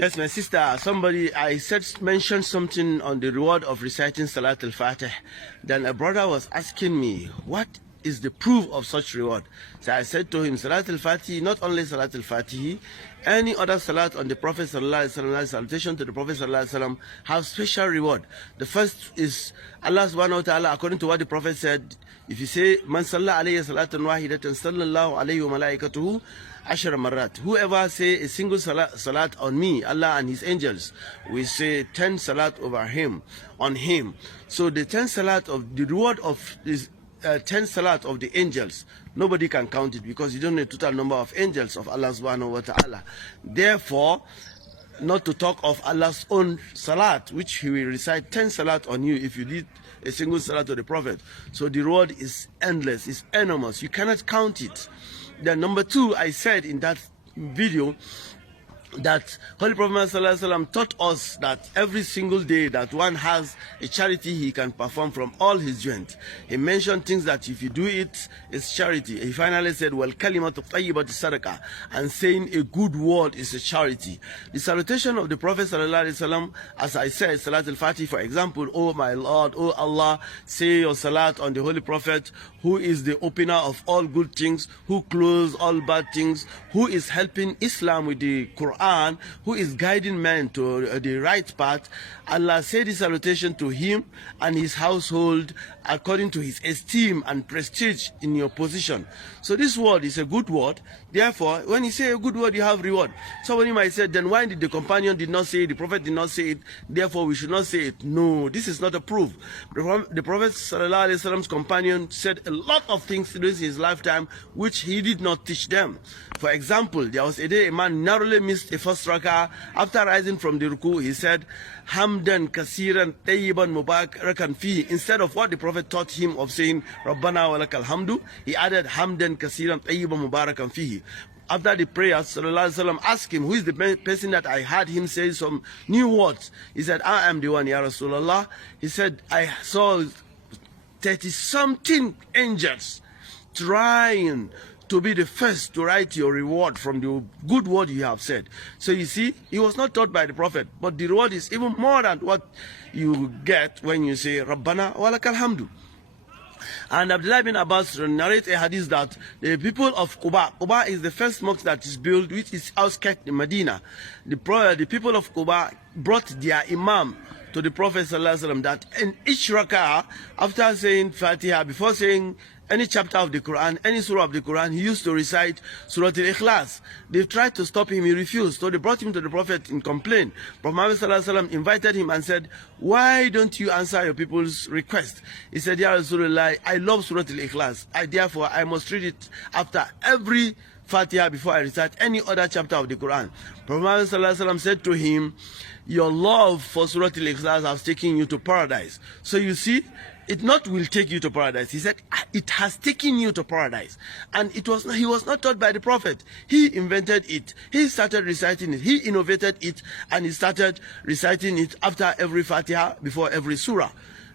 Yes, my sister, mentioned something on the reward of reciting Salatul Fatih. Then a brother was asking me, what is the proof of such reward? So I said to him, Salatul Fatih, not only Salatul Fatih, any other salat on the Prophet Sallallahu Alaihi Wasallam, salutation to the Prophet Sallallahu Alaihi Wasallam, have special reward. The first is Allah Subhanahu Wa Ta'ala, according to what the Prophet said, if you say, Man Salla Alayhi Salatan Wahidatan Sallallahu Alayhi Wa Malaikatuhu, Ashara Marat. Whoever say a single salat on me, Allah and His angels, we say 10 salat over him, on him. So the 10 salat of the reward of this 10 salat of the angels, nobody can count it because you don't know the total number of angels of Allah Subhanahu Wa Ta'ala. Therefore, not to talk of Allah's own salat, which He will recite 10 salat on you if you did a single salat to the Prophet. So the reward is endless, it's enormous. You cannot count it. Then number two, I said in that video that Holy Prophet ﷺ taught us that every single day that one has a charity he can perform from all his joints. He mentioned things that if you do it, it's charity. He finally said, well, kalimatu tayyibatu sadaqah, and saying a good word is a charity. The salutation of the Prophet ﷺ, as I said, Salatul Fatih, for example, oh my Lord, oh Allah, say your salat on the Holy Prophet, who is the opener of all good things, who closes all bad things, who is helping Islam with the Quran, who is guiding men to the right path. Allah said this salutation to him and his household according to his esteem and prestige in your position. So this word is a good word. Therefore, when you say a good word, you have reward. Somebody might say, then why did the companion did not say it, the Prophet did not say it, therefore we should not say it? No, this is not a proof. The Prophet ﷺ's companion said a lot of things during his lifetime which he did not teach them. For example, there was a day a man narrowly missed a first rak'ah. After rising from the ruku, he said, Hamdan kasiran tayyiban mubarakan fihi. Instead of what the Prophet taught him of saying, Rabbana wa lakal hamdu, he added, Hamdan kasiran tayyiban mubarakan fihi. After the prayer, Sallallahu Alaihi Wasallam asked him, who is the person that I heard him say some new words? He said, I am the one, Ya Rasulullah. He said, I saw 30-something angels trying to be the first to write your reward from the good word you have said. So you see, he was not taught by the Prophet, but the reward is even more than what you get when you say, Rabbana wa lakal hamdu. And Abdullah bin Abbas narrates a hadith that the people of Quba is the first mosque that is built, which is outskirts in Medina. The people of Quba brought their imam to the Prophet ﷺ that in each rak'ah, after saying Fatiha, before saying any chapter of the Quran, any surah of the Quran, he used to recite Surah Al-Ikhlas. They tried to stop him, he refused. So they brought him to the Prophet in complaint. Prophet ﷺ invited him and said, why don't you answer your people's request? He said, Ya Rasulullah, I love Surah Al-Ikhlas. Therefore, I must read it after every Fatiha before I recite any other chapter of the Quran. Prophet ﷺ said to him, your love for Surah Al-Ikhlas has taken you to paradise. So you see, it not will take you to paradise. He said, it has taken you to paradise. And he was not taught by the Prophet. He invented it. He started reciting it. He innovated it. And he started reciting it after every Fatiha, before every surah.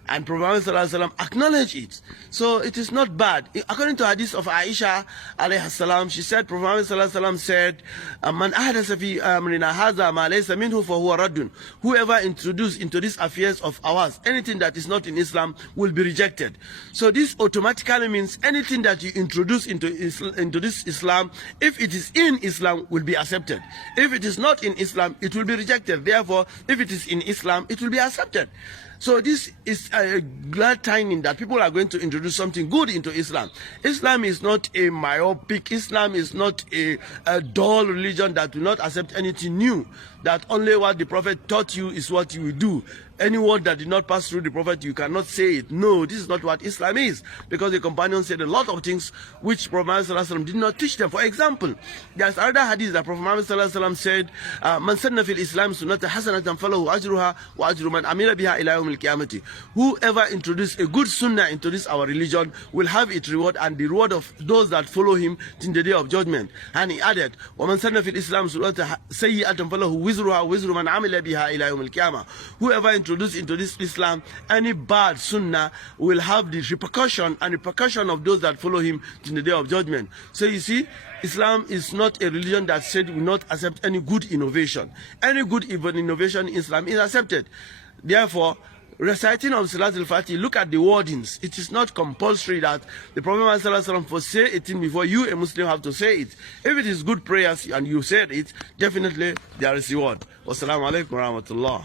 And Prophet ﷺ acknowledged it. So it is not bad. According to hadith of Aisha alayhi salam, she said, Prophet ﷺ said, Man ahdasa fi amrina hadha ma laysa minhu fahuwa raddun. Whoever introduced into these affairs of ours anything that is not in Islam will be rejected. So this automatically means anything that you introduce into this Islam, if it is in Islam, will be accepted. If it is not in Islam, it will be rejected. Therefore, if it is in Islam, it will be accepted. So this is a glad timing that people are going to introduce something good into Islam. Islam is not a myopic, Islam is not a dull religion that will not accept anything new, that only what the Prophet taught you is what you will do. Any word that did not pass through the Prophet, you cannot say it. No, this is not what Islam is. Because the companions said a lot of things which Prophet ﷺ did not teach them. For example, there's another hadith that Prophet ﷺ said, Man sanna fil Islam sunnata hasanatan falahu ajruha wa ajru man amila biha ila yawm al-qiyamati. Whoever introduced a good sunnah into this our religion will have its reward and the reward of those that follow him in the day of judgment. And he added, wa man sanna fil Islam sunnata sayyi'atan falahu wizruha wa wizru man amila biha ila yawm al-qiyamah. Whoever introduce into this Islam any bad sunnah will have the repercussion of those that follow him to the day of judgment. So you see, Islam is not a religion that said will not accept any good innovation. Any good innovation in Islam is accepted. Therefore, reciting of Salatul Fatih, look at the wordings. It is not compulsory that the Prophet Muhammad for say it before you, a Muslim, have to say it. If it is good prayers and you said it, definitely there is reward. Wassalamu alaikum wa rahmatullah.